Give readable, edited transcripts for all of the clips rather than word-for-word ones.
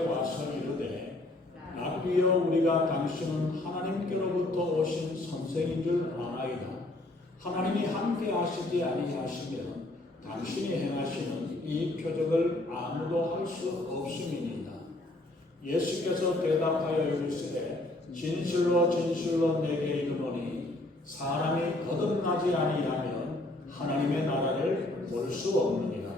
예수께 와서 이르되 랍비여 우리가 당신은 하나님께로부터 오신 선생인 줄 아나이다. 하나님이 함께 하시지 아니하시면 당신이 행하시는 이 표적을 아무도 할 수 없음이니이다. 예수께서 대답하여 이르시되 진실로 진실로 내게 이르노니 사람이 거듭나지 아니하면 하나님의 나라를 볼 수 없느니라.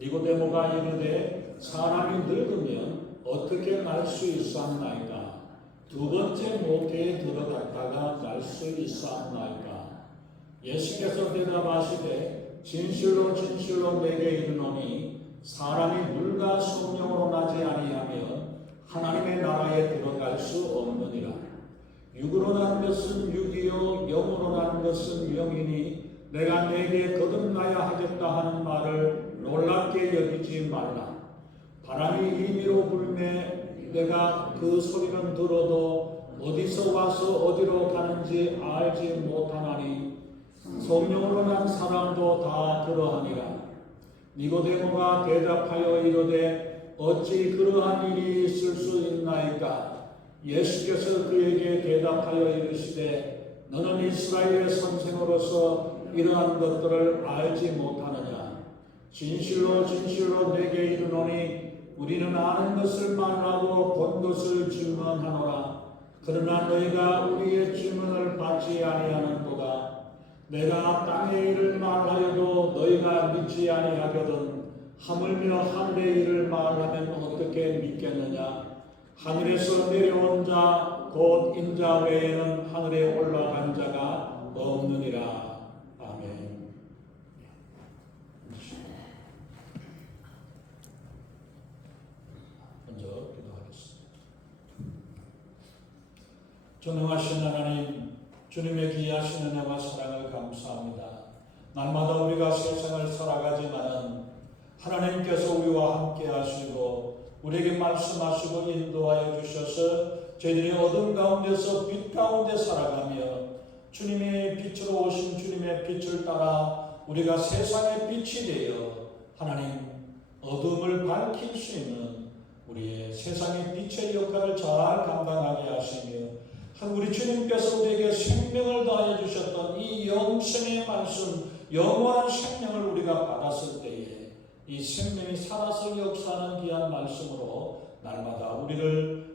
니고데모가 이르되 사람이 늙으면 어떻게 날 수 있사옵나이까? 두 번째 모태에 들어갔다가 날 수 있사옵나이까? 예수께서 대답하시되 진실로 진실로 내게 이르노니 사람이 물과 성령으로 나지 아니하면 하나님의 나라에 들어갈 수 없느니라. 육으로 난 것은 육이요 영으로 난 것은 영이니 내가 내게 거듭나야 하겠다 하는 말을 놀랍게 여기지 말라. 바람이 임의로 불매 내가 그 소리는 들어도 어디서 와서 어디로 가는지 알지 못하나니 성령으로 난 사람도 다 그러하니라. 니고데모가 대답하여 이르되 어찌 그러한 일이 있을 수 있나이까? 예수께서 그에게 대답하여 이르시되 너는 이스라엘의 선생으로서 이러한 것들을 알지 못하느냐? 진실로 진실로 내게 이르노니 우리는 아는 것을 말하고 본 것을 증언하노라. 그러나 너희가 우리의 증언을 받지 아니하는도다. 내가 땅의 일을 말하여도 너희가 믿지 아니하거든 하물며 하늘의 일을 말하면 어떻게 믿겠느냐? 하늘에서 내려온 자 곧 인자 외에는 하늘에 올라간 자가 없느니라. 아멘. 먼저 기도하겠습니다. 전능하신 하나님, 주님의 귀하신 은혜와 사랑을 감사합니다. 날마다 우리가 세상을 살아가지만은 하나님께서 우리와 함께 하시고 우리에게 말씀하시고 인도하여 주셔서 저희들이 어둠 가운데서 빛 가운데 살아가며 주님의 빛으로 오신 주님의 빛을 따라 우리가 세상의 빛이 되어 하나님 어둠을 밝힐 수 있는 우리의 세상의 빛의 역할을 잘 감당하게 하시며 우리 주님께서 우리에게 생명을 더하여 주셨던 이 영생의 말씀, 영원한 생명을 우리가 받았을 때에 이 생명이 살아서 역사하는 귀한 말씀으로 날마다 우리를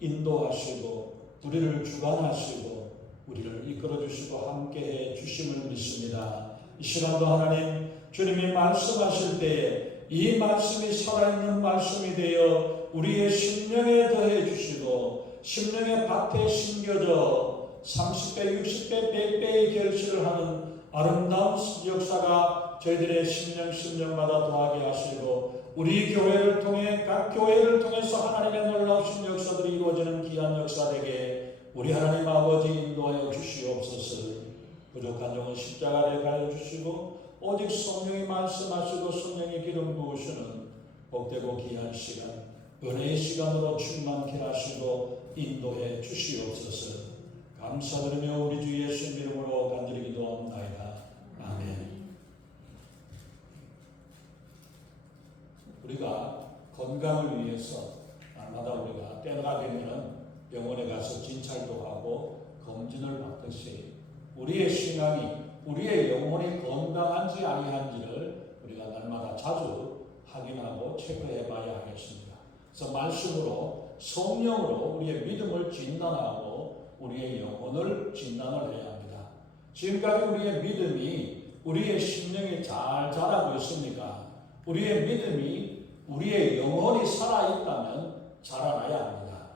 인도하시고 우리를 주관하시고 우리를 이끌어주시고 함께해 주심을 믿습니다. 이 시간도 하나님 주님이 말씀하실 때에 이 말씀이 살아있는 말씀이 되어 우리의 심령에 더해 주시고 심령의 밭에 심겨져 30배, 60배, 100배의 결실을 하는 아름다운 역사가 저희들의 심령마다 더하게 하시고 우리 교회를 통해 각 교회를 통해서 하나님의 놀라우신 역사들이 이루어지는 귀한 역사 되게 우리 하나님 아버지 인도하여 주시옵소서. 부족한 영은 십자가에 가려 주시고 오직 성령이 말씀하시고 성령이 기름 부으시는 복되고 귀한 시간 은혜의 시간으로 충만케 하시고 인도해 주시옵소서. 감사드리며 우리 주 예수 이름으로 간절히 기도합나이다. 아멘. 우리가 건강을 위해서 날마다 우리가 때가 되면 병원에 가서 진찰도 하고 검진을 받듯이 우리의 신앙이 우리의 영혼이 건강한지 아니한지를 우리가 날마다 자주 확인하고 체크해 봐야 하겠습니다. 그래서 말씀으로 성령으로 우리의 믿음을 진단하고 우리의 영혼을 진단을 해야 합니다. 지금까지 우리의 믿음이 우리의 심령이 잘 자라고 있습니까? 우리의 믿음이 우리의 영혼이 살아있다면 자라나야 합니다.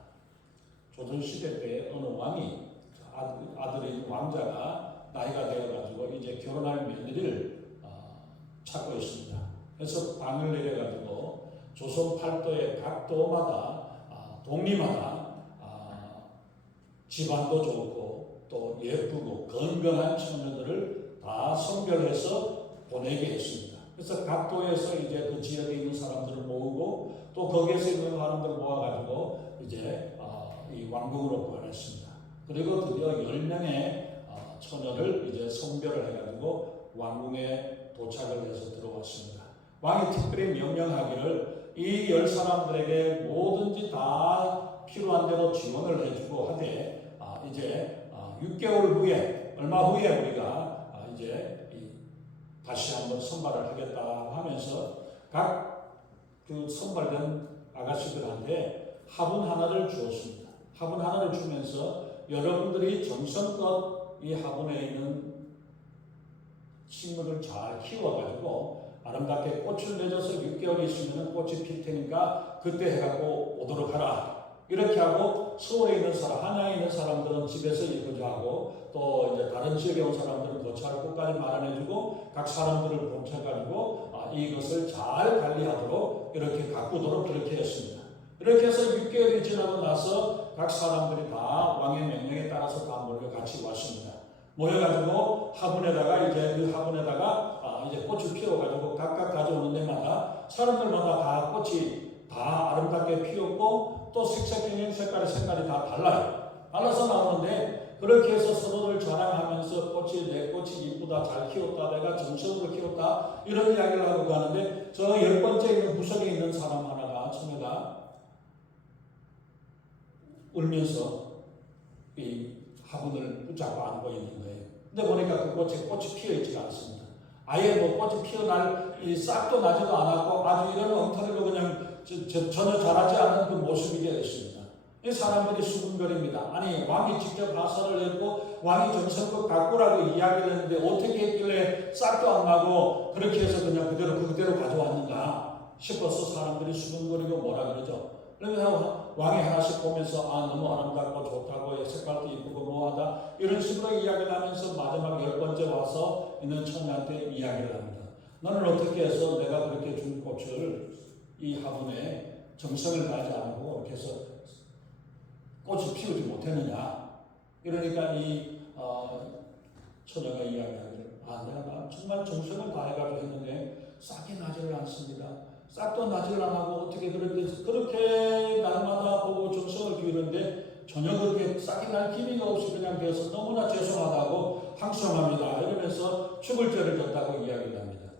조선시대 때 어느 왕이 아들인 왕자가 나이가 되어가지고 이제 결혼할 며느리를 찾고 있습니다. 그래서 방을 내려가지고 조선 팔도의 각 도마다 동리마다 집안도 좋고 또 예쁘고 건강한 처녀들을 다 선별해서 보내게 했습니다. 그래서 각 도에서 이제 그 지역에 있는 사람들을 모으고 또 거기에서 있는 사람들을 모아가지고 이제 이 왕궁으로 보냈습니다. 그리고 드디어 10명의 처녀를 이제 선별을 해가지고 왕궁에 도착을 해서 들어왔습니다. 왕이 특별히 명령하기를 이 10사람들에게 뭐든지 다 필요한 대로 지원을 해주고 하되 이제 6개월 후에 얼마 후에 우리가 이제 다시 한번 선발을 하겠다 하면서 각 그 선발된 아가씨들한테 화분 하나를 주었습니다. 화분 하나를 주면서 여러분들이 정성껏 이 화분에 있는 식물을 잘 키워가지고 아름답게 꽃을 맺어서 6개월 있으면 꽃이 필 테니까 그때 해갖고 오도록 하라. 이렇게 하고 서울에 있는 사람, 한양에 있는 사람들은 집에서 일거주하고 또 이제 다른 지역에 온 사람들은 거처할 곳까지 마련해주고 각 사람들을 봉쳐가지고 이것을 잘 관리하도록 이렇게 가꾸도록 그렇게 했습니다. 이렇게 해서 6개월이 지나고 나서 각 사람들이 다 왕의 명령에 따라서 다 모여 같이 왔습니다. 모여가지고 화분에다가 이제 그 화분에다가 이제 꽃을 피워가지고 각각 가져오는 데마다 사람들마다 다 꽃이 다 아름답게 피었고 또 색깔이 다 달라요. 달라서 나오는데 그렇게 해서 서로를 자랑하면서 내 꽃이 이쁘다, 잘 키웠다, 내가 정성으로 키웠다 이런 이야기를 하고 가는데 저 10번째 있는 구석에 있는 사람 하나가 처녀가 울면서 이 화분을 붙잡고 안고 있는 거예요. 근데 보니까 그 꽃이 피어있지가 않습니다. 아예 뭐 꽃이 피어날 이 싹도 나지도 않았고 아주 이런 엉터리로 그냥 전혀 자라지 않은 그 모습이 되어 있습니다. 이 사람들이 수군거립니다. 아니 왕이 직접 하사를 했고 왕이 정성껏 가꾸라고 이야기를 했는데 어떻게 했길래 싹도 안 나고 그렇게 해서 그냥 그대로 가져왔는가 싶어서 사람들이 수군거리고 뭐라 그러죠. 그러면서 왕이 하나씩 보면서 너무 아름답고 좋다고 색깔도 이쁘고 뭐하다 이런 식으로 이야기를 하면서 마지막 10번째 와서 있는 처녀한테 이야기를 합니다. 너는 어떻게 해서 내가 그렇게 준 꽃을 이 화분에 정성을 다하지 않고 이렇게 해서 꽃을 피우지 못했느냐. 이러니까 이 처녀가 이야기하기를 내가 정말 정성을 다해가지고 했는데 싹이 나지를 않습니다. 싹도 나지를 안 하고 어떻게 그렇게 날마다 보고 정성을 기울였는데 전혀 그렇게 싹이 날 기미가 없이 그냥 되어서 너무나 죄송하다고 항송합니다. 이러면서 죽을 죄를 졌다고 이야기를 합니다.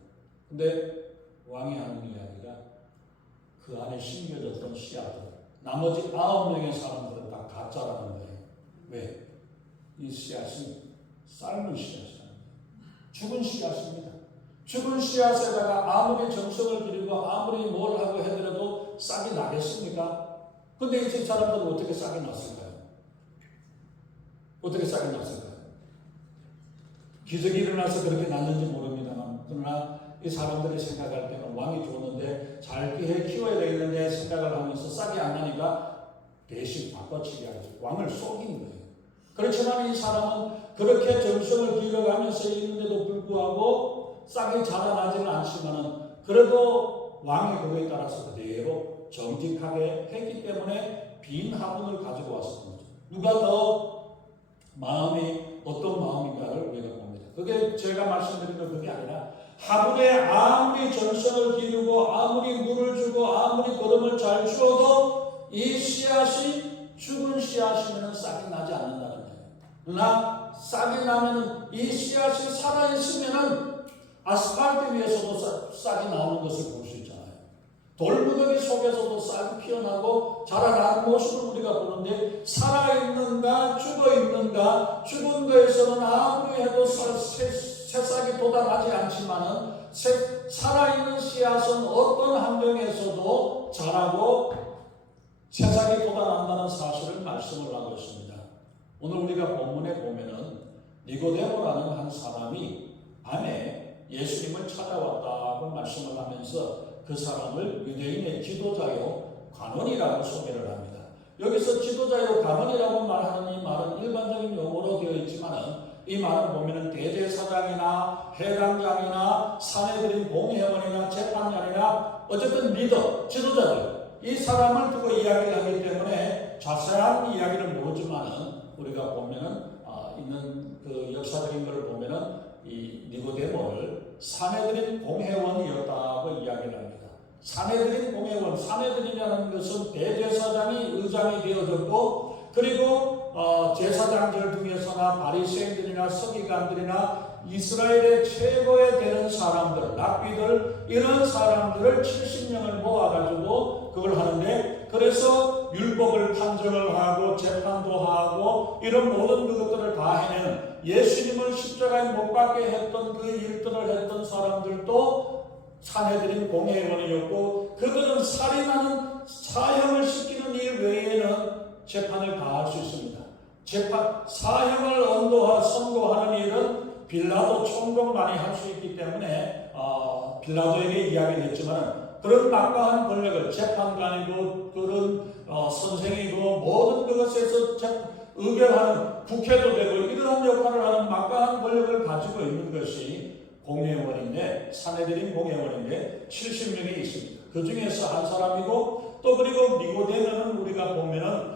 근데 왕이 하는 이야기가 그 안에 심겨졌던 씨앗들 나머지 9명의 사람들은 다 가짜라는 거예요. 왜? 이 씨앗이 삶은 씨앗이라는 거예요. 죽은 씨앗입니다. 죽은 씨앗에다가 아무리 정성을 들이고 아무리 뭘 하고 해더라도 싹이 나겠습니까? 근데 이 사람들은 어떻게 싹이 났을까요? 어떻게 싹이 났을까요? 기적이 일어나서 그렇게 났는지 모릅니다만 그러나 이 사람들이 생각할 때는 왕이 줬는데 잘 키워야 되겠는데 생각을 하면서 싹이 안 나니까 대신 바꿔치기 하죠. 왕을 속인 거예요. 그렇지만 이 사람은 그렇게 정성을 기울여가면서 있는데도 불구하고 싹이 자라나지는 않지만은 그래도 왕의 그거에 따라서 그대로 정직하게 했기 때문에 빈 화분을 가지고 왔었던 거죠. 누가 더 마음이 어떤 마음인가를 우리가 봅니다. 그게 제가 말씀드린 건 그게 아니라 화분에 아무리 정성을 기르고 아무리 물을 주고 아무리 거름을 잘 주어도 이 씨앗이 죽은 씨앗이면 싹이 나지 않는다는 거예요. 그러나 싹이 나면 이 씨앗이 살아있으면 아스팔트 위에서도 싹이 나오는 것을 볼 수 있잖아요. 돌무더기 속에서도 싹이 피어나고 자라나는 모습을 우리가 보는데 살아있는가 죽어있는가 죽은 거에서는 아무리 해도 새싹이 돋아나지 않지만은 살아있는 씨앗은 어떤 환경에서도 자라고 새싹이 돋아난다는 사실을 말씀을 하고 있습니다. 오늘 우리가 본문에 보면은 니고데모라는 한 사람이 밤에 예수님을 찾아왔다고 말씀을 하면서 그 사람을 유대인의 지도자요 관원이라고 소개를 합니다. 여기서 지도자요 관원이라고 말하는 이 말은 일반적인 용어로 되어 있지만은 이 말을 보면은 대제사장이나 해당장이나 사내들인 공회원이나 재판장이나 어쨌든 리더, 지도자들 이 사람을 두고 이야기를 하기 때문에 자세한 이야기를 모르지만은 우리가 보면은 있는 그 역사적인 것을 보면은 이 니고데모를 사내들인 공회원이었다고 이야기를 합니다. 사내들인 공회원, 사내들이라는 것은 대제사장이 의장이 되어졌고 그리고 제사장들 중에서나 바리새인들이나 서기관들이나 이스라엘의 최고에 되는 사람들, 랍비들, 이런 사람들을 70명을 모아가지고 그걸 하는데, 그래서 율법을 판정을 하고 재판도 하고 이런 모든 그것들을 다 해내는, 예수님을 십자가에 못 박게 했던 그 일들을 했던 사람들도 산헤드린 공회원이었고, 그들은 살인하는 사형을 시키는 일 외에는 재판을 다 할 수 있습니다. 사형을 선고하는 일은 빌라도 총독만이 할 수 있기 때문에 빌라도에게 이야기를 했지만, 그런 막강한 권력을, 재판관이고 그런 선생이고 모든 그것에서 의결하는 국회도 되고 이러한 역할을 하는 막강한 권력을 가지고 있는 것이 공회원인데, 산헤드린 공회원인데 70명이 있습니다. 그 중에서 한 사람이고, 또 그리고 니고데모는 우리가 보면은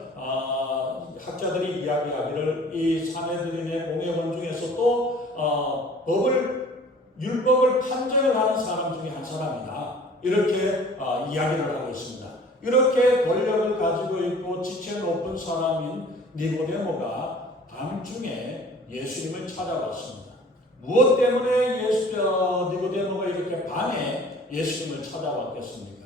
학자들이 이야기하기를 이 산헤드린의 공회원 중에서 또 율법을 판정을 하는 사람 중에 한 사람이다, 이렇게 이야기를 하고 있습니다. 이렇게 권력을 가지고 있고 지체 높은 사람인 니고데모가 밤중에 예수님을 찾아왔습니다. 무엇 때문에 니고데모가 이렇게 밤에 예수님을 찾아왔겠습니까?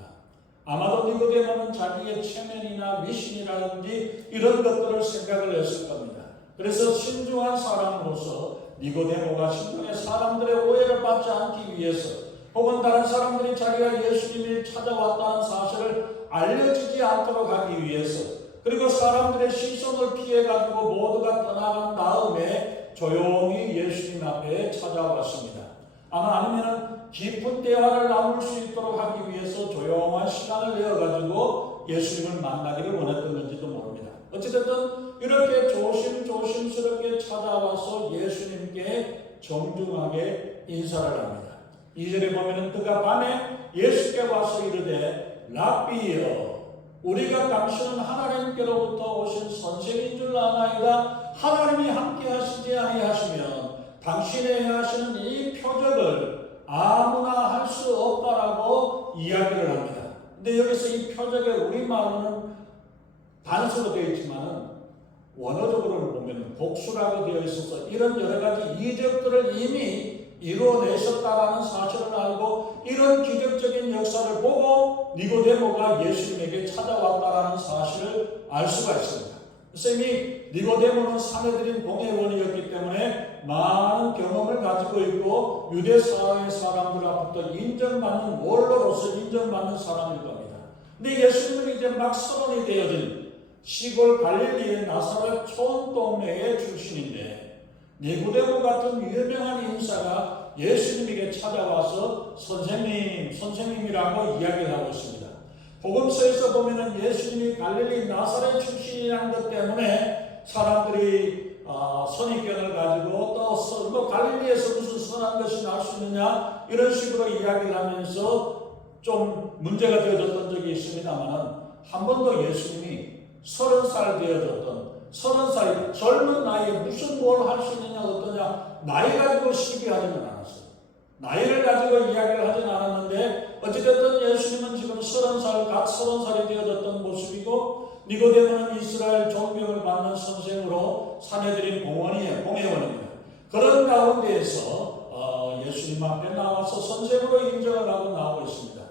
아마도 니고데모는 자기의 체면이나 미신이라든지 이런 것들을 생각을 했을 겁니다. 그래서 신중한 사람으로서 니고데모가 신중해 사람들의 오해를 받지 않기 위해서, 혹은 다른 사람들이 자기가 예수님을 찾아왔다는 사실을 알려지지 않도록 하기 위해서, 그리고 사람들의 시선을 피해가지고 모두가 떠나간 다음에 조용히 예수님 앞에 찾아왔습니다. 아니면은 깊은 대화를 나눌 수 있도록 하기 위해서 조용한 시간을 내어가지고 예수님을 만나기를 원했던 건지도 모릅니다. 어찌됐든 이렇게 조심스럽게 찾아와서 예수님께 정중하게 인사를 합니다. 2절에 보면은 그가 밤에 예수께 와서 이르되 랍비여, 우리가 당신은 하나님께로부터 오신 선생인 줄 아나이다. 하나님이 함께 하시지 아니하시면 당신의 하시는 이 표적을 아무나 할 수 없다라고 이야기를 합니다. 근데 여기서 이 표적의 우리말로는 단수로 되어 있지만 원어적으로 보면 복수라고 되어 있어서 이런 여러 가지 이적들을 이미 이루어내셨다라는 사실을 알고, 이런 기적적인 역사를 보고 니고데모가 예수님에게 찾아왔다라는 사실을 알 수가 있습니다. 그래서 이미 니고데모는 산헤드린 공회원이었기 때문에 많은 경험을 가지고 있고 유대 사회 사람들 앞부터 인정받는 원로로서 인정받는 사람일 겁니다. 근데 예수님은 이제 막 서론이 되어진 시골 갈릴리의 나사렛 촌동네의 출신인데, 니고데모 같은 유명한 인사가 예수님에게 찾아와서 선생님이라고 이야기를 하고 있습니다. 복음서에서 보면은 예수님이 갈릴리 나사렛 출신이라는 것 때문에 사람들이 선입견을 가지고 또 갈릴리에서 무슨 선한 것이 날 수 있느냐 이런 식으로 이야기를 하면서 좀 문제가 되어졌던 적이 있습니다만, 한 번도 예수님이 30살 되어졌던 30살 젊은 나이에 무슨 뭘 할 수 있느냐 어떠냐 나이 가지고 시비하지는 않았어요. 나이를 가지고 이야기를 하진 않았는데 어찌됐든 예수님은 지금 30살이 되어졌던 모습이고, 니고데모는 이스라엘 종교를 받는 선생으로 산헤드린 공회원입니다. 그런 가운데에서 예수님 앞에 나와서 선생으로 인정을 하고 나오고 있습니다.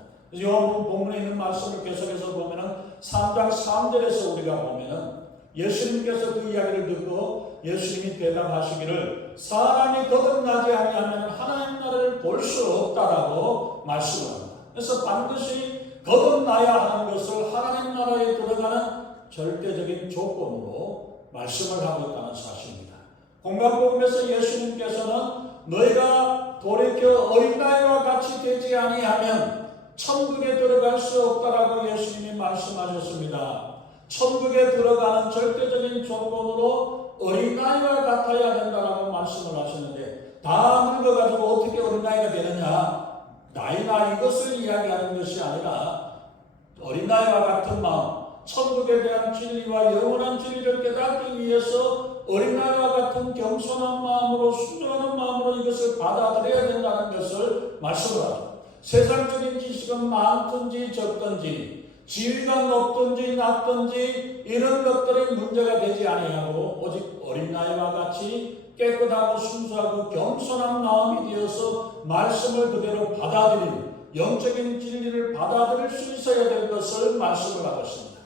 요한 본문에 있는 말씀을 계속해서 보면은 3장 3절에서 우리가 보면은 예수님께서 그 이야기를 듣고 예수님이 대답하시기를 사람이 거듭나지 아니하면 하나님 나라를 볼 수 없다라고 말씀을 합니다. 그래서 반드시 거듭나야 하는 것을 하나님 나라에 들어가는 절대적인 조건으로 말씀을 하고 있다는 사실입니다. 공간복음에서 예수님께서는 너희가 돌이켜 어린아이와 같이 되지 아니하면 천국에 들어갈 수 없다라고 예수님이 말씀하셨습니다. 천국에 들어가는 절대적인 조건으로 어린아이와 같아야 된다라고 말씀을 하셨는데, 다 늙어가지고 어떻게 어린아이가 되느냐, 나이나 이것을 이야기하는 것이 아니라 어린아이와 같은 마음, 천국에 대한 진리와 영원한 진리를 깨닫기 위해서 어린아이와 같은 겸손한 마음으로 순종하는 마음으로 이것을 받아들여야 된다는 것을 말씀을 하죠. 세상적인 지식은 많든지 적든지 지위가 높든지 낮든지 이런 것들이 문제가 되지 아니하고 오직 어린아이와 같이 깨끗하고 순수하고 겸손한 마음이 되어서 말씀을 그대로 받아들이는 영적인 진리를 받아들일 수 있어야 될 것을 말씀을 하고 있습니다.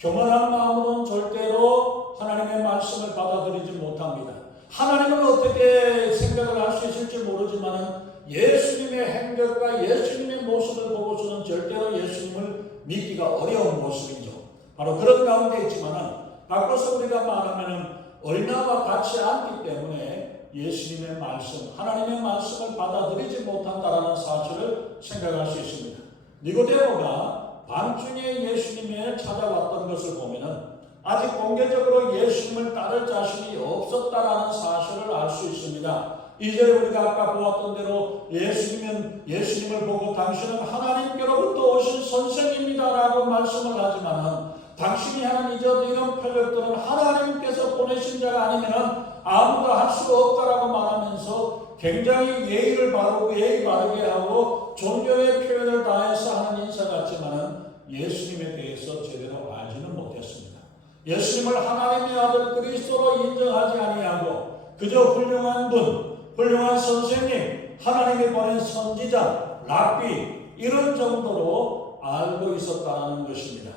교만한 마음으로는 절대로 하나님의 말씀을 받아들이지 못합니다. 하나님은 어떻게 생각을 할 수 있을지 모르지만 예수님의 행적과 예수님의 모습을 보고서는 절대로 예수님을 믿기가 어려운 모습이죠. 바로 그런 가운데 있지만 바꿔서 우리가 말하면 얼마와 같지 않기 때문에 예수님의 말씀, 하나님의 말씀을 받아들이지 못한다는 사실을 생각할 수 있습니다. 니고데모가 밤중에 예수님을 찾아왔던 것을 보면 아직 공개적으로 예수님을 따를 자신이 없었다라는 사실을 알 수 있습니다. 이제 우리가 아까 보았던 대로 예수님을 보고 당신은 하나님께로부터 오신 선생님이다라고 말씀을 하지만 당신이 하는 이런 표적들은 하나님께서 보내신 자가 아니면 아무도 할 수 없다라고 말하면서 굉장히 예의 바르게 하고 존경의 표현을 다해서 하는 인사 같지만 예수님에 대해서 제대로 알지는 못했습니다. 예수님을 하나님의 아들 그리스도로 인정하지 아니하고 그저 훌륭한 분, 훌륭한 선생님, 하나님이 보낸 선지자, 랍비 이런 정도로 알고 있었다는 것입니다.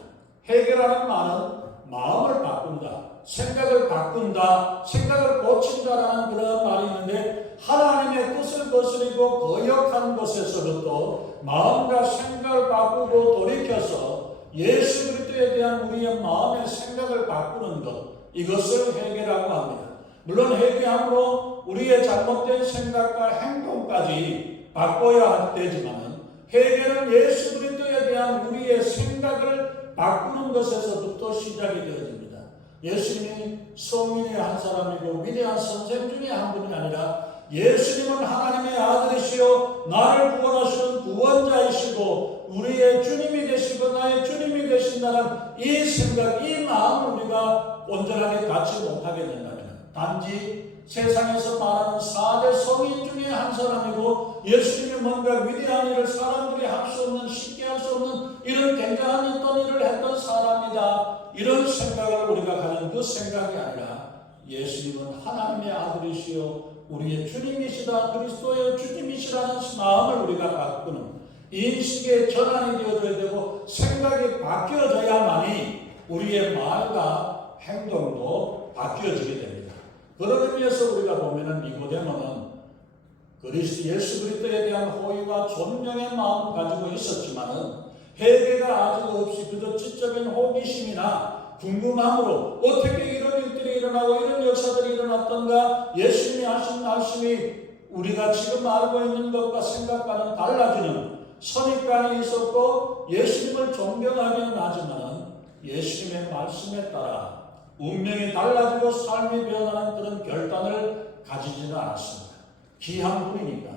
회개라는 말은 마음을 바꾼다, 생각을 바꾼다, 생각을 고친다라는 그런 말이 있는데 하나님의 뜻을 거스리고 거역한 것에서부터 마음과 생각을 바꾸고 돌이켜서 예수 그리스도에 대한 우리의 마음의 생각을 바꾸는 것, 이것을 회개라고 합니다. 물론 회개함으로 우리의 잘못된 생각과 행동까지 바꿔야 되지만 회개는 예수 그리스도에 대한 우리의 생각을 바꾸는 것에서부터 시작이 되어집니다. 예수님이 성인의 한 사람이고 위대한 선생 중에 한 분이 아니라 예수님은 하나님의 아들이시요 나를 구원하시는 구원자이시고 우리의 주님이 되시고 나의 주님이 되신다는 이 생각, 이 마음을 우리가 온전하게 갖지 못하게 된다면 단지 세상에서 말하는 4대 성인 중에 한 사람이고 예수님이 뭔가 위대한 일을 사람들이 할 수 없는, 쉽게 할 수 없는 이런 굉장한 어떤 일을 했던 사람이다, 이런 생각을 우리가 가진 그 생각이 아니라 예수님은 하나님의 아들이시요 우리의 주님이시다, 그리스도의 주님이시라는 마음을 우리가 바꾸는 인식의 전환이 되어져야 되고 생각이 바뀌어져야만이 우리의 말과 행동도 바뀌어지게 됩니다. 그런 의미에서 우리가 보면은 니고데모는 예수 그리스도에 대한 호의와 존경의 마음을 가지고 있었지만은 회개가 아직 없이 그저 지적인 호기심이나 궁금함으로 어떻게 이런 일들이 일어나고 이런 역사들이 일어났던가, 예수님이 하신 말씀이 우리가 지금 알고 있는 것과 생각과는 달라지는 선입관이 있었고 예수님을 존경하기는 하지만 예수님의 말씀에 따라 운명이 달라지고 삶이 변하는 그런 결단을 가지지는 않았습니다. 귀한 분이니까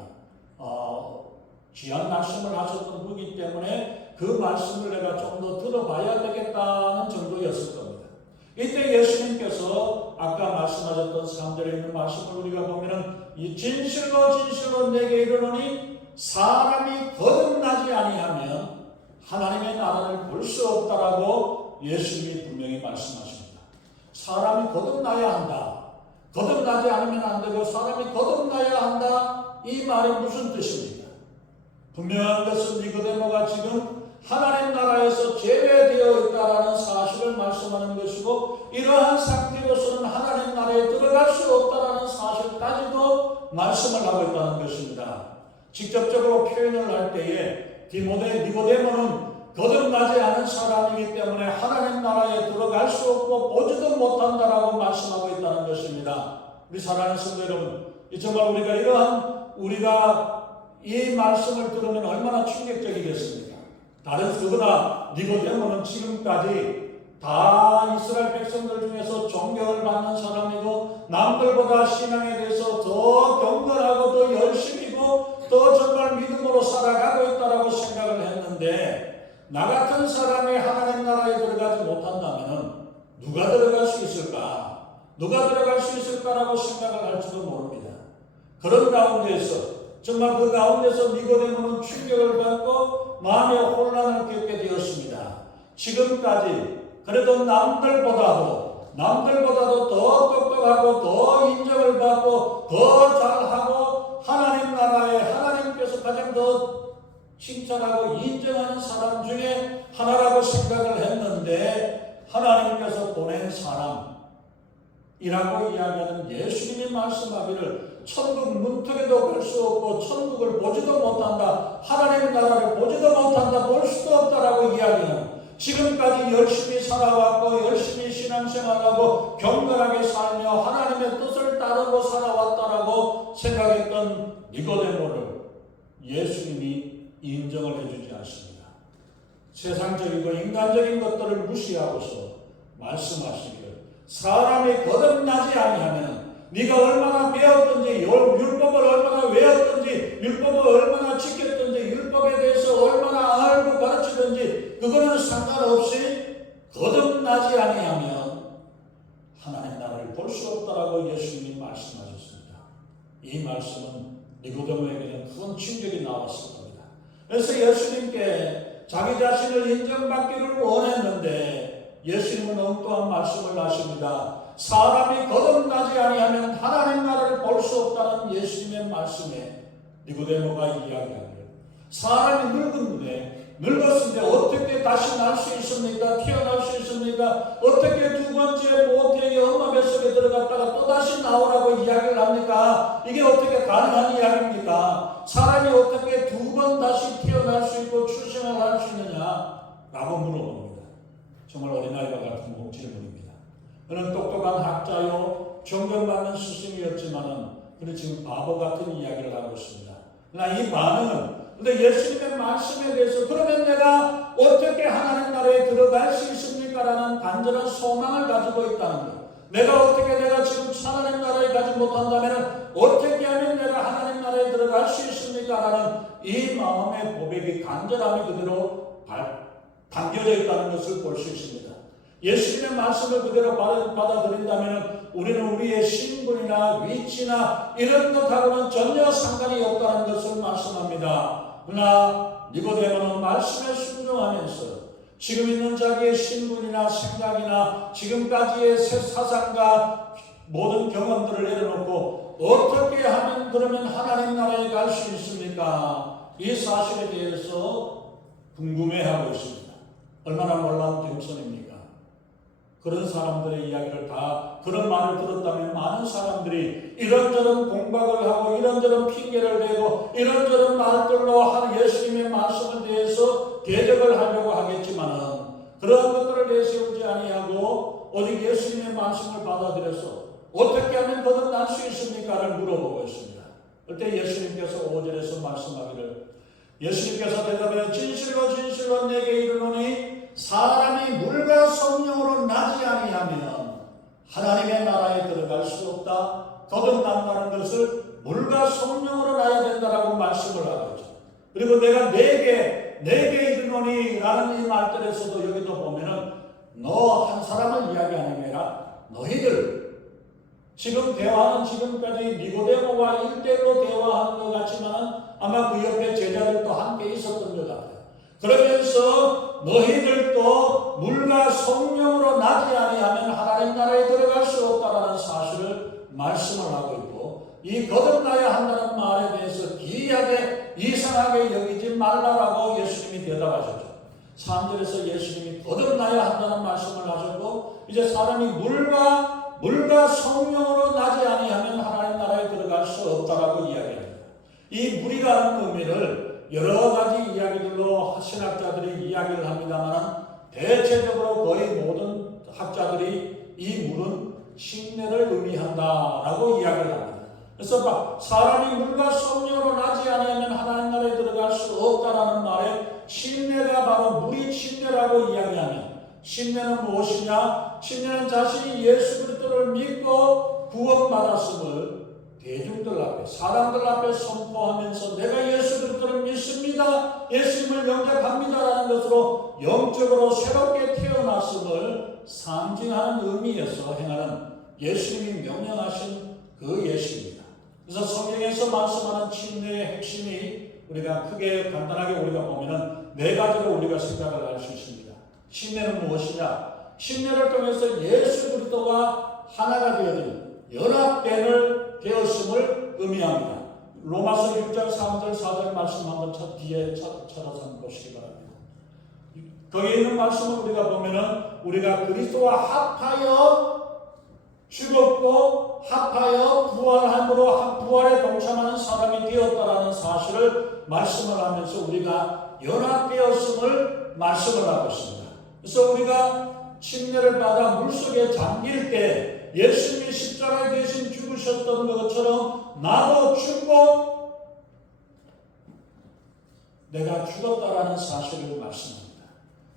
귀한 말씀을 하셨던 분이기 때문에 그 말씀을 내가 좀 더 들어봐야 되겠다는 정도였을 겁니다. 이때 예수님께서 아까 말씀하셨던 3절에 있는 말씀을 우리가 보면은 이 진실로 진실로 내게 이르노니 사람이 거듭나지 아니하면 하나님의 나라를 볼 수 없다라고 예수님이 분명히 말씀하십니다. 사람이 거듭나야 한다. 거듭나지 않으면 안 되고 사람이 거듭나야 한다. 이 말이 무슨 뜻입니까? 분명한 것은 니고데모가 지금 하나님 나라에서 제외되어 있다라는 사실을 말씀하는 것이고 이러한 상태로서는 하나님 나라에 들어갈 수 없다라는 사실까지도 말씀을 하고 있다는 것입니다. 직접적으로 표현을 할 때에 니고데모는 거듭나지 않은 사람이기 때문에 하나님 나라에 들어갈 수 없고 보지도 못한다라고 말씀하고 있다는 것입니다. 우리 사랑하는 성도 여러분, 정말 우리가 이 말씀을 들으면 얼마나 충격적이겠습니까? 그러나 니고데모는 지금까지 다 이스라엘 백성들 중에서 존경을 받는 사람이고 남들보다 신앙에 대해서 더 경건하고 더 열심이고 더 정말 믿음으로 살아가고 있다라고 생각을 했는데 나 같은 사람이 하나님 나라에 들어가지 못한다면 누가 들어갈 수 있을까? 누가 들어갈 수 있을까라고 생각을 할지도 모릅니다. 그런 가운데에서 정말 그 가운데서 니고데모는 충격을 받고 마음의 혼란을 겪게 되었습니다. 지금까지 그래도 남들보다도 남들보다도 더 똑똑하고 더 인정을 받고 더 잘하고 하나님 나라에 하나님께서 가장 더 칭찬하고 인정하는 사람 중에 하나라고 생각을 했는데 하나님께서 보낸 사람이라고 이야기하는 예수님이 말씀하기를 천국 문턱에도 갈 수 없고 천국을 보지도 못한다, 하나님 나라를 보지도 못한다, 볼 수도 없다라고 이야기하는, 지금까지 열심히 살아왔고 열심히 신앙생활하고 경건하게 살며 하나님의 뜻을 따르고 살아왔다라고 생각했던 니고데모를 예수님이 인정을 해주지 않습니다. 세상적이고 인간적인 것들을 무시하고서 말씀하시기를 사람이 거듭나지 아니하면 네가 얼마나 배웠든지 율법을 얼마나 외웠든지 율법을 얼마나 지켰든지 율법에 대해서 얼마나 알고 가르치든지 그거는 상관없이 거듭나지 아니하면 하나님 나라를 볼 수 없다라고 예수님이 말씀하셨습니다. 이 말씀은 니고데모에게는 큰 충격이 나왔을 겁니다. 그래서 예수님께 자기 자신을 인정받기를 원했는데 예수님은 엉뚱한 말씀을 하십니다. 사람이 거듭나지 아니하면 하나님 나라를 볼 수 없다는 예수님의 말씀에 니고데모가 이야기하기를 사람이 늙었는데 어떻게 다시 날 수 있습니까? 태어날 수 있습니까? 어떻게 두 번째 모태의 엄마 뱃속에 들어갔다가 또다시 나오라고 이야기를 합니까? 이게 어떻게 가능한 이야기입니까? 사람이 어떻게 두 번 다시 태어날 수 있고 출생을 할 수 있느냐? 라고 물어봅니다. 정말 어린아이와 같은 질문입니다. 그는 똑똑한 학자요 존경받는 스승이었지만은 그는 지금 바보 같은 이야기를 하고 있습니다. 그러나 이 반응은 근데 예수님의 말씀에 대해서 그러면 내가 어떻게 하나님 나라에 들어갈 수 있습니까? 라는 간절한 소망을 가지고 있다는 것. 내가 지금 하나님 나라에 가지 못한다면 어떻게 하면 내가 하나님 나라에 들어갈 수 있습니까? 라는 이 마음의 고백이 간절함이 그대로 담겨져 있다는 것을 볼 수 있습니다. 예수님의 말씀을 그대로 받아들인다면 우리는 우리의 신분이나 위치나 이런 것하고는 전혀 상관이 없다는 것을 말씀합니다. 그러나 니고데모는 말씀에 순종하면서 지금 있는 자기의 신분이나 생각이나 지금까지의 사상과 모든 경험들을 내려놓고 어떻게 하면 그러면 하나님 나라에 갈 수 있습니까? 이 사실에 대해서 궁금해하고 있습니다. 얼마나 놀라운 겸손입니까? 그런 사람들의 이야기를 다 그런 말을 들었다면 많은 사람들이 이런저런 공박을 하고 이런저런 핑계를 대고 이런저런 말들로 예수님의 말씀에 대해서 대적을 하려고 하겠지만은 그러한 것들을 내세우지 아니하고 오직 예수님의 말씀을 받아들여서 어떻게 하면 거듭날 수 있습니까를 물어보고 있습니다. 그때 예수님께서 5절에서 말씀하기를 예수님께서 대답하여 진실로 진실로 내게 이르노니 사람이 물과 성령으로 나지 아니하면 하나님의 나라에 들어갈 수 없다. 거듭난다는 것을 물과 성령으로 나야 된다라고 말씀을 하고 있죠. 그리고 내가 내게 이르노니 라는 이 말들에서도 여기도 보면은 너 한 사람을 이야기하는 게 아니라 너희들 지금 대화는 지금까지 니고데모와 1대1로 대화하는 것 같지만 아마 그 옆에 제자들도 함께 있었던 것 같아요. 그러면서 너희들도 물과 성령으로 나지 아니하면 하나님 나라에 들어갈 수 없다라는 사실을 말씀을 하고 있고 이 거듭나야 한다는 말에 대해서 기이하게 이상하게 여기지 말라라고 예수님이 대답하셨죠. 3절에서 예수님이 거듭나야 한다는 말씀을 하셨고 이제 사람이 물과 성령으로 나지 아니하면 하나님 나라에 들어갈 수 없다라고 이야기합니다. 이 물이라는 의미를 여러 가지 이야기들로 신학자들이 이야기를 합니다만 대체적으로 거의 모든 학자들이 이 물은 식례를 의미한다라고 이야기를 합니다. 그래서 사람이 물과 성령으로 나지 아니하면 하나님 나라에 들어갈 수 없다라는 말에 식례가 바로 물이 식례라고 이야기하면 식례는 무엇이냐? 식례는 자신이 예수 그리스도를 믿고 구원받았음을 대중들 앞에 사람들 앞에 선포하면서 내가 예수 그리스도를 믿습니다. 예수님을 영접합니다라는 것으로 영적으로 새롭게 태어났음을 상징하는 의미에서 행하는 예수님이 명령하신 그 예수입니다. 그래서 성경에서 말씀하는 침례의 핵심이 우리가 크게 간단하게 우리가 보면은 네 가지로 우리가 생각을 할 수 있습니다. 침례는 무엇이냐? 침례를 통해서 예수 그리스도와 하나가 되어진 연합됨을 되었음을 의미합니다. 로마서 6장 3절 4절 말씀 한번 뒤에 찾아서 한번 보시기 바랍니다. 거기에 있는 말씀을 우리가 보면은 우리가 그리스도와 합하여 죽었고 합하여 부활함으로 부활에 동참하는 사람이 되었다라는 사실을 말씀을 하면서 우리가 연합되었음을 말씀을 하고 있습니다. 그래서 우리가 침례를 받아 물속에 잠길 때 예수님이 십자가에 대신 죽으셨던 것처럼 나도 죽고 내가 죽었다라는 사실을 말씀합니다.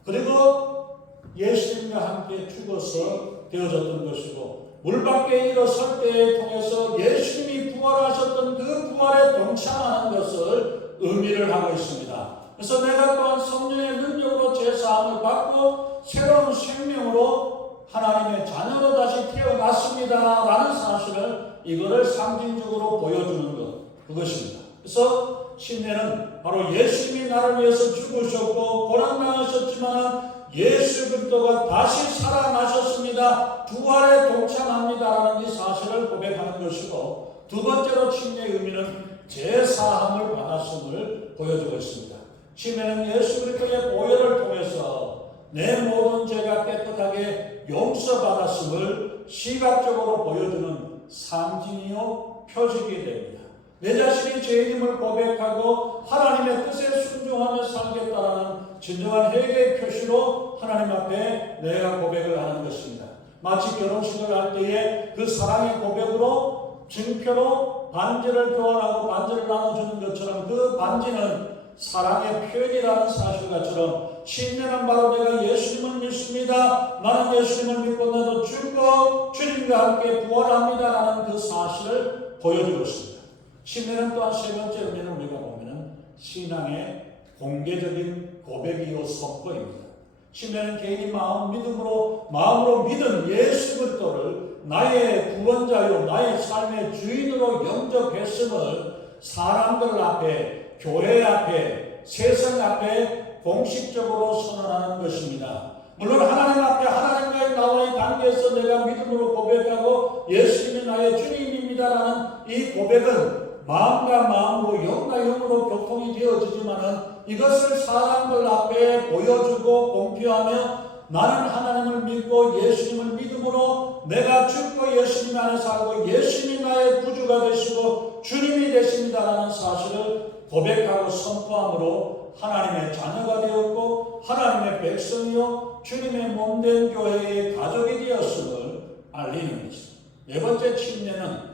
그리고 예수님과 함께 죽어서 되어졌던 것이고 물 밖에 일어설 때에 통해서 예수님이 부활하셨던 그 부활에 동참하는 것을 의미를 하고 있습니다. 그래서 내가 또한 성령의 능력으로 제사함을 받고 새로운 생명으로 하나님의 자녀로 다시 태어났습니다 라는 사실을 이거를 상징적으로 보여주는 것, 그것입니다. 그래서 침례는 바로 예수님이 나를 위해서 죽으셨고 고난당하셨지만 예수 그리스도가 다시 살아나셨습니다. 부활에 동참합니다라는 이 사실을 고백하는 것이고, 두 번째로 침례의 의미는 제사함을 받았음을 보여주고 있습니다. 침례는 예수 그리스도의 보혈을 통해서 내 모든 죄가 깨끗하게 용서받았음을 시각적으로 보여주는 상징이요 표적이 됩니다. 내 자신이 죄인임을 고백하고 하나님의 뜻에 순종하며 살겠다라는 진정한 회개의 표시로 하나님 앞에 내가 고백을 하는 것입니다. 마치 결혼식을 할 때에 그 사랑의 고백으로 증표로 반지를 교환하고 반지를 나눠주는 것처럼 그 반지는 사랑의 표현이라는 사실과처럼 침례는 바로 내가 예수님을 믿습니다. 나는 예수님을 믿고 나도 죽고 주님과 함께 부활합니다라는 그 사실을 보여주고 있습니다. 침례는 또한 세 번째 의미는 우리가 보면은 신앙의 공개적인 고백이요 선포입니다. 침례는 개인이 마음으로 믿은 예수 그리스도를 나의 구원자요 나의 삶의 주인으로 영접했음을 사람들 앞에, 교회 앞에, 세상 앞에 공식적으로 선언하는 것입니다. 물론 하나님 앞에 하나님과의 나와의 관계에서 내가 믿음으로 고백하고 예수님이 나의 주님입니다라는 이 고백은 마음과 마음으로 영과 영으로 교통이 되어지지만은 이것을 사람들 앞에 보여주고 공표하며 나는 하나님을 믿고 예수님을 믿음으로 내가 죽고 예수님 안에 살고 예수님이 나의 구주가 되시고 주님이 되십니다라는 사실을 고백하고 선포함으로 하나님의 자녀가 되었고 하나님의 백성이요 주님의 몸된 교회의 가족이 되었음을 알리는 것입니다. 네 번째 침례는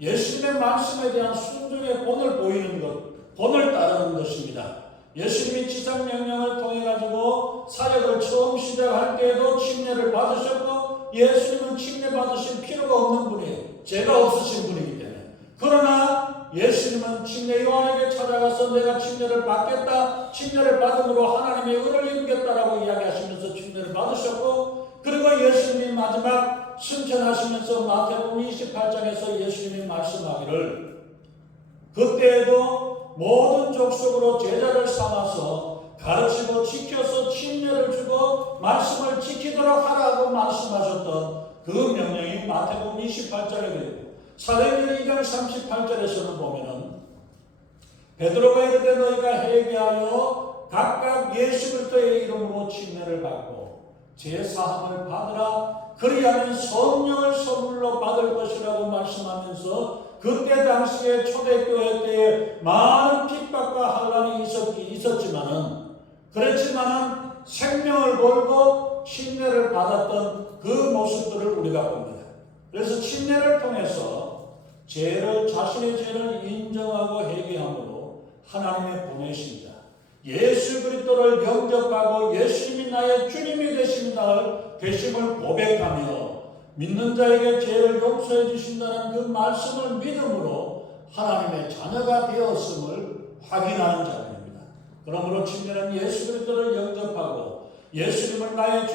예수님의 말씀에 대한 순종의 본을 보이는 것, 본을 따르는 것입니다. 예수님이 지상명령을 통해 가지고 사역을 처음 시작할 때에도 침례를 받으셨고 예수님은 침례 받으실 필요가 없는 분이에요. 죄가 없으신 분이기 때문에. 그러나 예수님은 침례 요한에게 찾아가서 내가 침례를 받겠다, 침례를 받음으로 하나님의 은혜를 이루겠다라고 이야기하시면서 침례를 받으셨고, 그리고 예수님이 마지막 승천하시면서 마태복음 28장에서 예수님이 말씀하기를 그때에도 모든 족속으로 제자를 삼아서 가르치고 지켜서 침례를 주고 말씀을 지키도록 하라고 말씀하셨던 그 명령이 마태복음 28장에 되고, 사도행전 2장 38절에서는 보면은 베드로가 이르되 너희가 회개하여 각각 예수 그리스도의 이름으로 침례를 받고 제사함을 받으라, 그리하면 성령을 선물로 받을 것이라고 말씀하면서 그때 당시에 초대교회 때에 많은 핍박과 환란이 있었지만은 생명을 걸고 침례를 받았던 그 모습들을 우리가 봅니다. 그래서 침례를 통해서 자신의 죄를 인정하고 회개함으로 하나님의 보내신 자 예수 그리스도를 영접하고 예수님이 나의 주님이 되심을 고백하며 믿는 자에게 죄를 용서해 주신다는 그 말씀을 믿음으로 하나님의 자녀가 되었음을 확인하는 자들입니다. 그러므로 침례는 예수 그리스도를 영접하고 예수님을 나의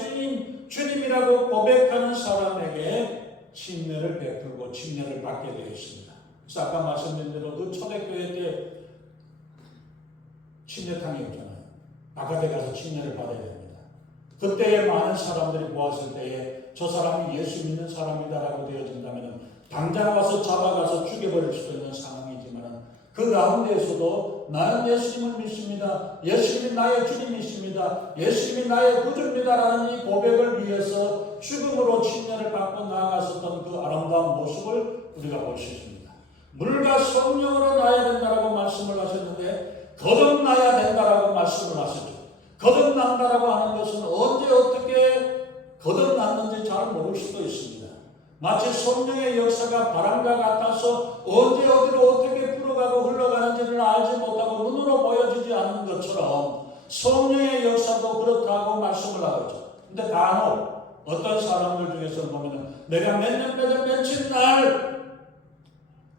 주님이라고 고백하는 사람에게 침례를 베풀고 침례를 받게 되어 있습니다. 그래서 아까 말씀드린 대로 그 초대교회 때 침례탕이 없잖아요. 바깥에 가서 침례를 받아야 됩니다. 그때에 많은 사람들이 보았을 때에 저 사람이 예수 믿는 사람이다라고 되어진다면 당장 와서 잡아가서 죽여버릴 수도 있는 상황이지만 그 가운데에서도 나는 예수님을 믿습니다. 예수님이 나의 주님이십니다. 예수님이 나의 구주입니다라는 이 고백을 위해서 죽음으로 침례를 받고 나아갔었던 그 아름다운 모습을 우리가 볼 수 있습니다. 물과 성령으로 나야 된다라고 말씀을 하셨는데 거듭나야 된다라고 말씀을 하셨죠. 거듭난다라고 하는 것은 언제 어떻게 거듭났는지 잘 모를 수도 있습니다. 마치 성령의 역사가 바람과 같아서 언제 어디로 어떻게 불어가고 흘러가는지를 알지 못하고 눈으로 보여지지 않는 것처럼 성령의 역사도 그렇다고 말씀을 하고 있죠. 근데 간혹 어떤 사람들 중에서 보면 내가 몇 년 며칠 날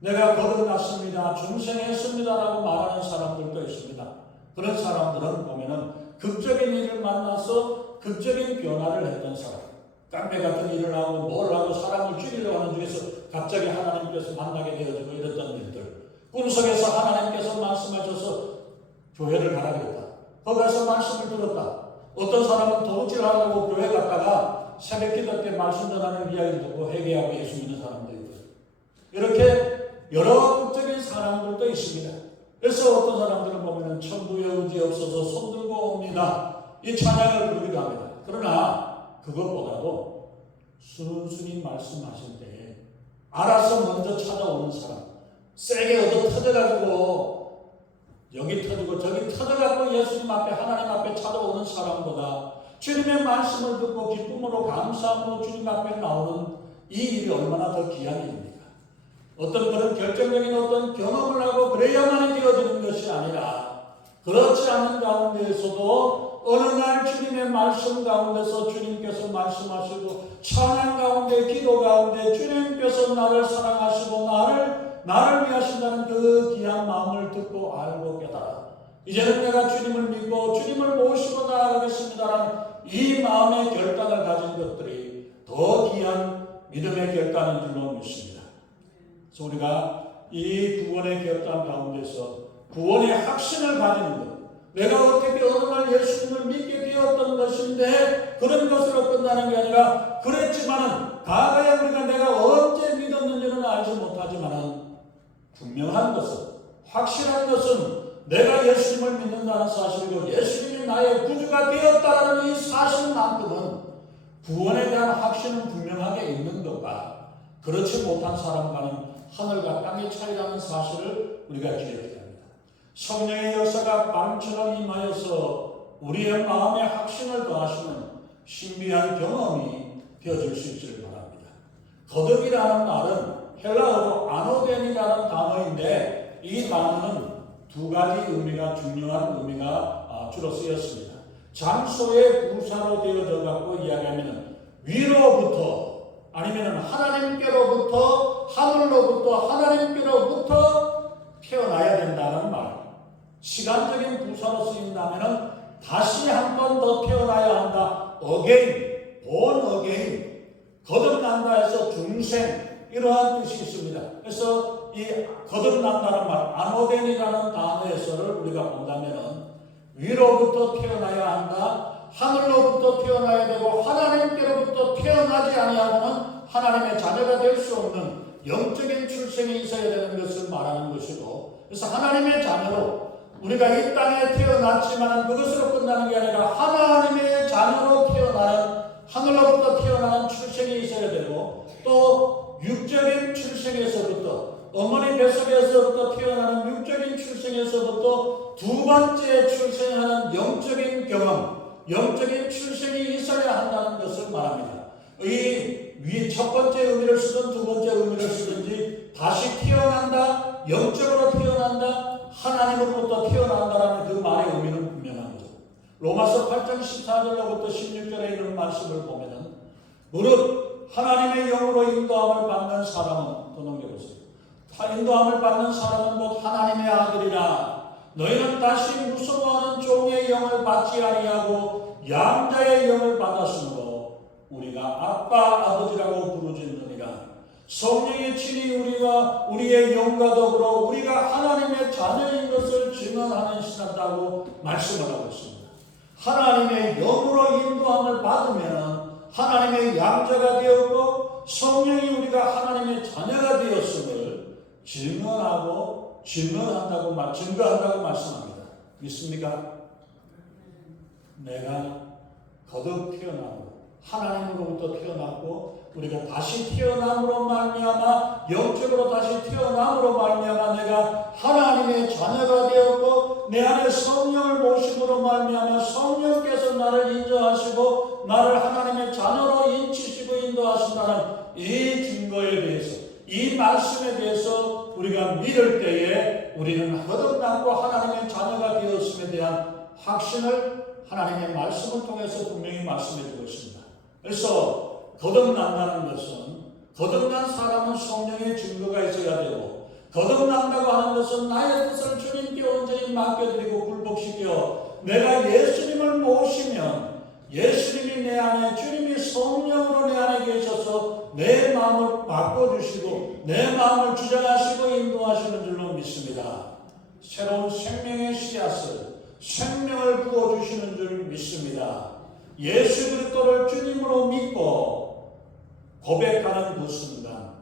내가 거듭났습니다. 중생했습니다라고 말하는 사람들도 있습니다. 그런 사람들은 보면은 극적인 일을 만나서 극적인 변화를 했던 사람, 깡패 같은 일을 하고 뭘 하고 사람을 죽이려고 하는 중에서 갑자기 하나님께서 만나게 되어지고 이랬던 일들, 꿈속에서 하나님께서 말씀하셔서 교회를 가라 그랬다. 거기 가서 말씀을 들었다. 어떤 사람은 도둑질하려고 교회 갔다가 새벽 기도 때 말씀 전하는 이야기를 듣고 회개하고 예수 믿는 사람들이 있어요. 이렇게 여러 극적인 사람들도 있습니다. 그래서 어떤 사람들은 보면 천부에 의지 없어서 손들고 옵니다. 이 찬양을 부르기도 합니다. 그러나 그것보다도 순순히 말씀하실 때에 알아서 먼저 찾아오는 사람, 세게 얻어 터져가지고 여기 터지고 저기 터져가지고 예수님 앞에 하나님 앞에 찾아오는 사람보다 주님의 말씀을 듣고 기쁨으로 감사함으로 주님 앞에 나오는 이 일이 얼마나 더 귀한 일입니까? 어떤 그런 결정적인 어떤 경험을 하고 그래야만 되어지는 것이 아니라 그렇지 않은 가운데에서도 어느 날 주님의 말씀 가운데서 주님께서 말씀하시고 찬양 가운데 기도 가운데 주님께서 나를 사랑하시고 나를 위하신다는 그 귀한 마음을 듣고 알고 깨달아 이제는 내가 주님을 믿고 주님을 모시고 나아가겠습니다라는 이 마음의 결단을 가진 것들이 더 귀한 믿음의 결단인 줄로 믿습니다. 그래서 우리가 이 구원의 결단 가운데서 구원의 확신을 가지는 것, 내가 어떻게 어느 날 예수님을 믿게 되었던 것인데 그런 것으로 끝나는 게 아니라 그랬지만은 과거에 우리가 내가 언제 믿었는지는 알지 못하지만은 분명한 것은 확실한 것은 내가 예수님을 믿는다는 사실이고 예수님이 나의 구주가 되었다는 이 사실만큼은 구원에 대한 확신은 분명하게 있는 것과 그렇지 못한 사람과는 하늘과 땅의 차이라는 사실을 우리가 기억해야 합니다. 성령의 역사가 바람처럼 임하여서 우리의 마음의 확신을 더하시는 신비한 경험이 되어질 수 있기를 바랍니다. 거듭이라는 말은 헬라어로 아노덴이라는 단어인데 이 단어는 두 가지 의미가 중요한 의미가 주로 쓰였습니다. 장소의 부사로 되어져 갖고 이야기하면 위로부터 아니면 하나님께로부터 하늘로부터 하나님께로부터 태어나야 된다는 말. 시간적인 부사로 쓰인다면 다시 한 번 더 태어나야 한다. again, born again. 거듭난다 해서 중생 이러한 뜻이 있습니다. 그래서 이 거듭난다는 말 아노덴이라는 단어에서를 우리가 본다면 위로부터 태어나야 한다. 하늘로부터 태어나야 되고 하나님께로부터 태어나지 아니하고는 하나님의 자녀가 될 수 없는 영적인 출생이 있어야 되는 것을 말하는 것이고 그래서 하나님의 자녀로 우리가 이 땅에 태어났지만 그것으로 끝나는 게 아니라 하나님의 자녀로 태어나는 하늘로부터 태어나는 출생이 있어야 되고 또 육적인 출생에서부터 어머니 뱃속에서부터 태어나는 육적인 출생에서부터 두 번째 출생하는 영적인 경험 영적인 출생이 있어야 한다는 것을 말합니다. 이 첫 번째 의미를 쓰든 두 번째 의미를 쓰든지 다시 태어난다, 영적으로 태어난다, 하나님으로부터 태어난다라는 그 말의 의미는 분명한 거죠. 로마서 8장 14절로부터 16절에 있는 말씀을 보면은 무릇 하나님의 영으로 인도함을 받는 사람은 더 넘겨보세요. 인도함을 받는 사람은 곧 하나님의 아들이라 너희는 다시 무서워하는 종의 영을 받지 아니하고 양자의 영을 받았으므로 우리가 아빠 아버지라고 부르짖느니라. 성령이 친히 우리와 우리의 영과 더불어 우리가 하나님의 자녀인 것을 증언하는 신한다고 말씀을 하고 있습니다. 하나님의 영으로 인도함을 받으면 하나님의 양자가 되었고 성령이 우리가 하나님의 자녀가 되었음을 증거한다고 말씀합니다. 믿습니까? 내가 거듭 태어나고 하나님으로부터 태어났고 우리가 다시 태어남으로 말미암아 영적으로 다시 태어남으로 말미암아 내가 하나님의 자녀가 되었고 내 안에 성령을 모심으로 말미암아 성령께서 나를 인도하시고 나를 하나님의 자녀로 인치시고 인도하신다는 이 증거에 대해서 이 말씀에 대해서 우리가 믿을 때에 우리는 거듭났고 하나님의 자녀가 되었음에 대한 확신을 하나님의 말씀을 통해서 분명히 말씀해 주고 있습니다. 그래서 거듭난다는 것은 거듭난 사람은 성령의 증거가 있어야 되고 거듭난다고 하는 것은 나의 뜻을 주님께 온전히 맡겨드리고 굴복시켜 내가 예수님을 모시면 예수님이 내 안에 주님이 성령으로 내 안에 계셔서 내 마음을 바꿔주시고 내 마음을 주장하시고 인도하시는 줄로 믿습니다. 새로운 생명의 씨앗을 생명을 부어주시는 줄 믿습니다. 예수 그리스도를 주님으로 믿고 고백하는 그 순간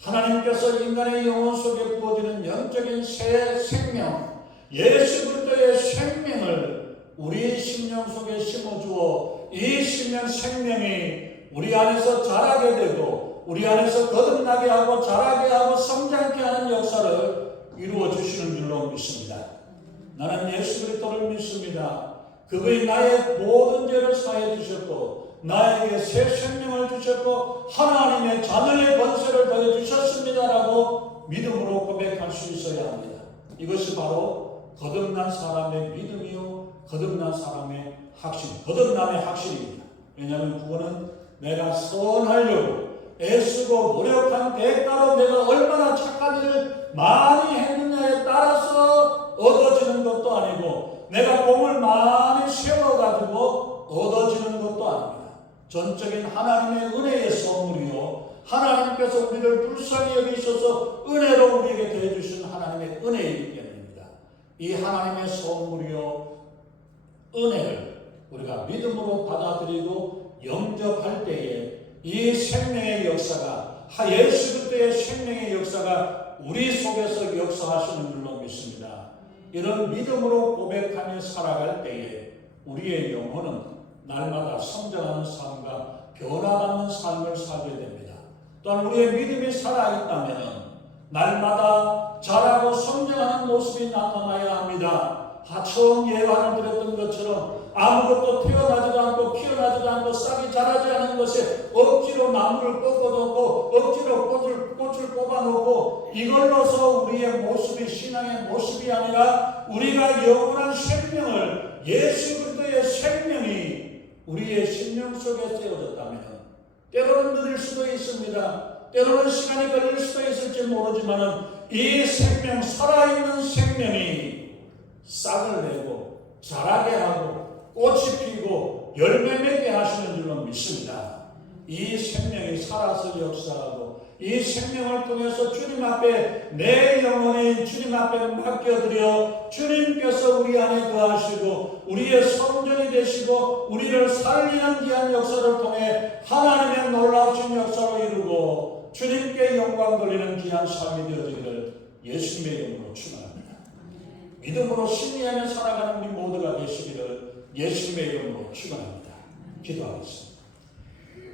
하나님께서 인간의 영혼 속에 부어지는 영적인 새 생명 예수 그리스도의 생명을 우리 심령 속에 심어주어 이 생명이 우리 안에서 자라게 되고 우리 안에서 거듭나게 하고 자라게 하고 성장케 하는 역사를 이루어 주시는 줄로 믿습니다. 나는 예수 그리스도를 믿습니다. 그분이 나의 모든 죄를 사해 주셨고 나에게 새 생명을 주셨고 하나님의 자녀의 권세를 더해 주셨습니다라고 믿음으로 고백할 수 있어야 합니다. 이것이 바로 거듭난 사람의 믿음이요 거듭난 사람의 확신, 거듭남의 확신입니다. 왜냐하면 그거는 내가 선하려고 애쓰고 노력한 대가로 내가 얼마나 착한 일을 많이 했느냐에 따라서 얻어지는 것도 아니고 내가 공을 많이 세워가지고 얻어지는 것도 아닙니다. 전적인 하나님의 은혜의 선물이요 하나님께서 우리를 불쌍히 여기셔서 은혜로 우리에게 대해주신 하나님의 은혜이기 때문입니다. 이 하나님의 선물이요 은혜를 우리가 믿음으로 받아들이고 영접할 때에 이 생명의 역사가 예수 그리스도의 생명의 역사가 우리 속에서 역사하시는 줄로 믿습니다. 이런 믿음으로 고백하며 살아갈 때에 우리의 영혼은 날마다 성장하는 삶과 변화받는 삶을 살게 됩니다. 또한 우리의 믿음이 살아있다면 날마다 자라고 성장하는 모습이 나타나야 합니다. 처음 예화를 드렸던 것처럼 아무것도 태어나지도 않고 피어나지도 않고 싹이 자라지 않은 것에 억지로 나무를 꺾어놓고 억지로 꽃을 뽑아놓고 이걸로서 우리의 모습이 신앙의 모습이 아니라 우리가 영원한 생명을 예수 그리스도의 생명이 우리의 심령 속에 세워졌다면 때로는 늦을 수도 있습니다. 때로는 시간이 걸릴 수도 있을지 모르지만 이 생명 살아있는 생명이 싹을 내고 자라게 하고 꽃이 피고 열매 맺게 하시는 줄로 믿습니다. 이 생명이 살아서 역사하고 이 생명을 통해서 주님 앞에 내 영혼이 주님 앞에 맡겨드려 주님께서 우리 안에 거하시고 우리의 성전이 되시고 우리를 살리는 귀한 역사를 통해 하나님의 놀라우신 역사를 이루고 주님께 영광 돌리는 귀한 삶이 되어지기를 예수님의 이름으로 축원합니다. 믿음으로 승리하며 살아가는 우리 모두가 되시기를 예수님의 이름으로 축원합니다. 기도하겠습니다.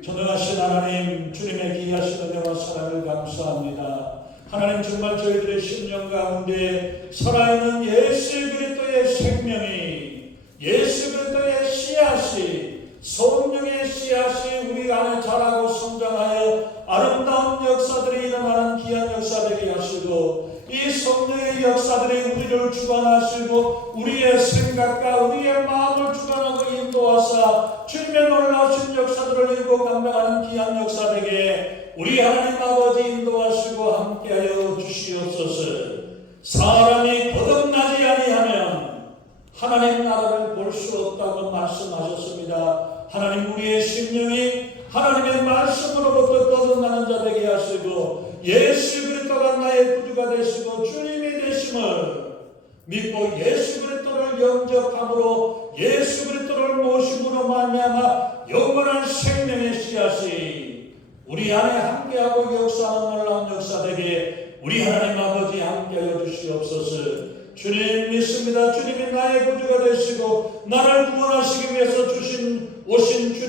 전능하신 하나님, 주님의 귀하신 은혜와 사랑을 감사합니다. 하나님, 정말 저희들의 심령 가운데 살아있는 예수 그리스도의 생명이, 예수 그리스도의 씨앗이, 성령의 씨앗이 우리 안에 자라고 성장하여 아름다운 역사들이 일어나는 귀한 역사 되게 하시고 이 성령의 역사들이 우리를 주관하시고 우리의 생각과 우리의 마음을 주관하고 인도하사 주님의 놀라우신 역사들을 이루고 감당하는 귀한 역사 되게 우리 하나님 아버지 인도하시고 함께하여 주시옵소서. 사람이 거듭나지 아니하면 하나님 나라를 볼 수 없다고 말씀하셨습니다. 하나님, 우리의 심령이 하나님의 말씀으로부터 거듭나는 자 되게 하시고 예수 그리스도가 나의 구주가 되시고 주님이 되심을 믿고 예수 그리스도를 영접함으로 예수 그리스도를 우리 안에 함께하고 역사하는 놀라운 역사 되게 우리 하나님 아버지 함께하여 주시옵소서. 주님 믿습니다. 주님이 나의 구주가 되시고 나를 구원하시기 위해서 오신 주님